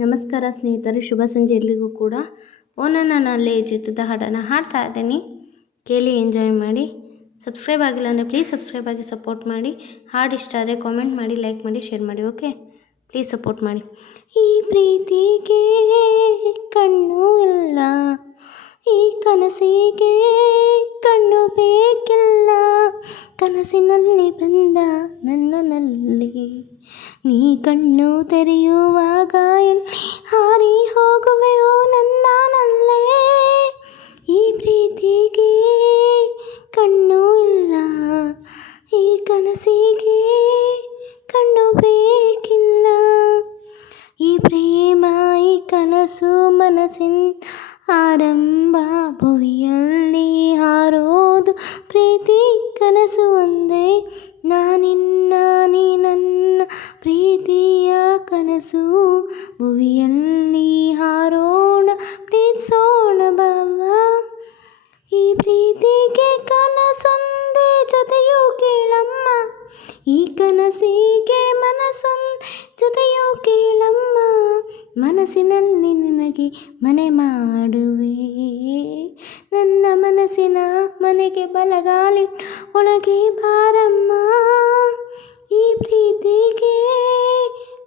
ನಮಸ್ಕಾರ ಸ್ನೇಹಿತರೆ, ಶುಭ ಸಂಜೆ ಎಲ್ರಿಗೂ ಕೂಡ. ಓ ನನ್ನಲ್ಲೇ ಚಿತ್ರದ ಹಾಡನ್ನು ಹಾಡ್ತಾ ಇದ್ದೀನಿ, ಕೇಳಿ ಎಂಜಾಯ್ ಮಾಡಿ. ಸಬ್ಸ್ಕ್ರೈಬ್ ಆಗಿಲ್ಲ ಅಂದರೆ ಪ್ಲೀಸ್ ಸಬ್ಸ್ಕ್ರೈಬ್ ಆಗಿ ಸಪೋರ್ಟ್ ಮಾಡಿ. ಹಾಡು ಇಷ್ಟ ಆದರೆ ಕಾಮೆಂಟ್ ಮಾಡಿ, ಲೈಕ್ ಮಾಡಿ, ಶೇರ್ ಮಾಡಿ. ಓಕೆ, ಪ್ಲೀಸ್ ಸಪೋರ್ಟ್ ಮಾಡಿ. ಈ ಪ್ರೀತಿಗೆ ಕಣ್ಣು ಇಲ್ಲ, ಈ ಕನಸಿಗೆ ಕಣ್ಣು ಬೇಕಿಲ್ಲ, ಕನಸಿನಲ್ಲಿ ಬಂದ ನನ್ನಲ್ಲಿ ನೀ ಕಣ್ಣು ತೆರೆಯುವಾಗ ಎಲ್ಲಿ ಹಾರಿ ಹೋಗುವೆಯೋ ನನ್ನಲ್ಲೇ. ಈ ಪ್ರೀತಿಗೆ ಕಣ್ಣು ಇಲ್ಲ, ಈ ಕನಸಿಗೆ ಕಣ್ಣು ಬೇಕಿಲ್ಲ, ಈ ಪ್ರೇಮ ಈ ಕನಸು ಮನಸ್ಸಿನ ಆರಂಭ, ಭುವಿಯಲ್ಲಿ ಹಾರೋದು ಪ್ರೀತಿ ಕನಸು ಒಂದೇ, ನಾನಿನ್ನ ನೀ ನನ್ನ ಪ್ರೀತಿಯ ಕನಸು, ಭುವಿಯಲ್ಲಿ ಹಾರೋಣ ಪ್ರೀತಿಸೋಣ ಬಾಬಾ. ಈ ಪ್ರೀತಿಗೆ ಕನಸೊಂದೇ ಜೊತೆಯೂ ಕೇಳಮ್ಮ, ಈ ಕನಸಿಗೆ ಮನಸ್ಸೊಂದೇ ಜೊತೆಯೂ ಕೇಳಮ್ಮ, ಮನಸ್ಸಿನಲ್ಲಿ ನಿನಗೆ ಮನೆ ಮಾಡುವೆ, ನನ್ನ ಮನಸ್ಸಿನ ಮನೆಗೆ ಬಲಗಾಲಿ ಒಳಗೆ ಬಾರಮ್ಮ. ಈ ಪ್ರೀತಿಗೆ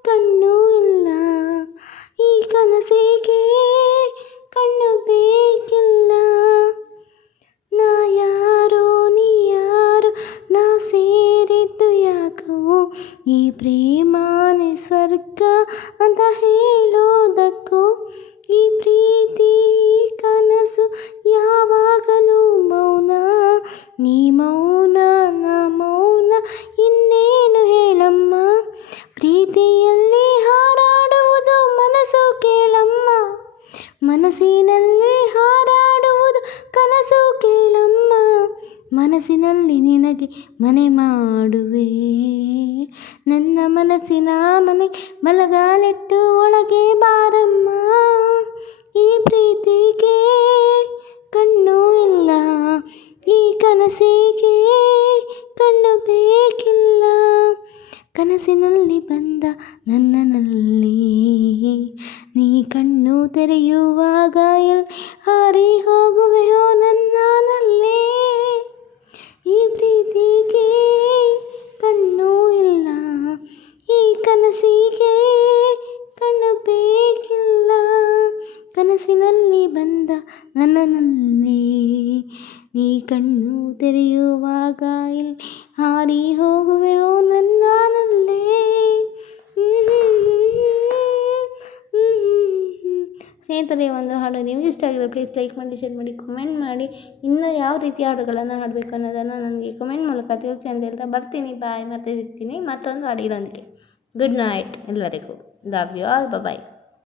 ಕಣ್ಣು ಇಲ್ಲ, ಈ ಕನಸಿಗೆ ಕಣ್ಣು ಬೇಕಿಲ್ಲ, ನಾ ಯಾರೋ ನೀ ಯಾರೋ ನಾವು ಸೇರಿದ್ದು ಯಾಕೋ, ಈ ಪ್ರೇಮನೇ ಸ್ವರ್ಗ ಅಂತ ಹೇಳೋದಕ್ಕೋ, ಈ ಪ್ರೀತಿ ಕನಸು ಯಾವಾಗಲೂ ಮೌನ, ನೀ ಮೌನ ನಾ ಮೌನ, ಇನ್ನೇನು ಹೇಳಮ್ಮ. ಪ್ರೀತಿಯಲ್ಲಿ ಹಾರಾಡುವುದು ಮನಸ್ಸು ಕೇಳಮ್ಮ, ಮನಸ್ಸಿನಲ್ಲಿ ಹಾರಾಡುವುದು ಕನಸು ಕೇಳಮ್ಮ, ಮನಸ್ಸಿನಲ್ಲಿ ನಿನಗೆ ಮನೆ ಮಾಡುವೆ, ನನ್ನ ಮನಸ್ಸಿನ ಮನೆ ಬಲಗಾಲಿಟ್ಟು ಒಳಗೆ ಬಾರಮ್ಮ. ಈ ಪ್ರೀತಿಗೆ ಕಣ್ಣು ಇಲ್ಲ, ಈ ಕನಸಿಗೆ ಕಣ್ಣು ಬೇಕಿಲ್ಲ, ಕನಸಿನಲ್ಲಿ ಬಂದ ನನ್ನಲ್ಲಿ ನೀ ಕಣ್ಣು ತೆರೆಯುವಾಗ ಎಲ್ಲಿ ಹಾರಿ ಹೋಗುವೆಯೋ ನನ್ನಲ್ಲೇ. ಈ ಪ್ರೀತಿಗೆ ಕಣ್ಣು ಇಲ್ಲ, ಈ ಕನಸಿಗೆ ಕಣ್ಣು ಬೇಕಿಲ್ಲ, ಕನಸಿನಲ್ಲಿ ಬಂದ ನನ್ನಲ್ಲಿ ನೀ ಕಣ್ಣು ತೆರೆಯುವಾಗ ಎಲ್ಲಿ ಹಾರಿ ಹೋಗುವೆಯೋ ನನ್ನಲ್ಲೇ. ಸ್ನೇಹಿತರೆ, ಒಂದು ಹಾಡು ನಿಮಗೆ ಇಷ್ಟ ಆಗಿರೋ ಪ್ಲೀಸ್ ಲೈಕ್ ಮಾಡಿ, ಶೇರ್ ಮಾಡಿ, ಕಮೆಂಟ್ ಮಾಡಿ. ಇನ್ನೂ ಯಾವ ರೀತಿ ಹಾಡುಗಳನ್ನು ಹಾಡಬೇಕು ಅನ್ನೋದನ್ನು ನನಗೆ ಕಮೆಂಟ್ ಮೂಲಕ ತಿಳಿಸಿ ಅಂತ ಹೇಳ್ತಾ ಬರ್ತೀನಿ. ಬಾಯ್, ಮತ್ತೆ ಸಿಗ್ತೀನಿ ಮತ್ತೊಂದು ಹಾಡಿನೊಂದಿಗೆ. ಗುಡ್ ನೈಟ್ ಎಲ್ಲರಿಗೂ. Love you all. ಬಾಯ್.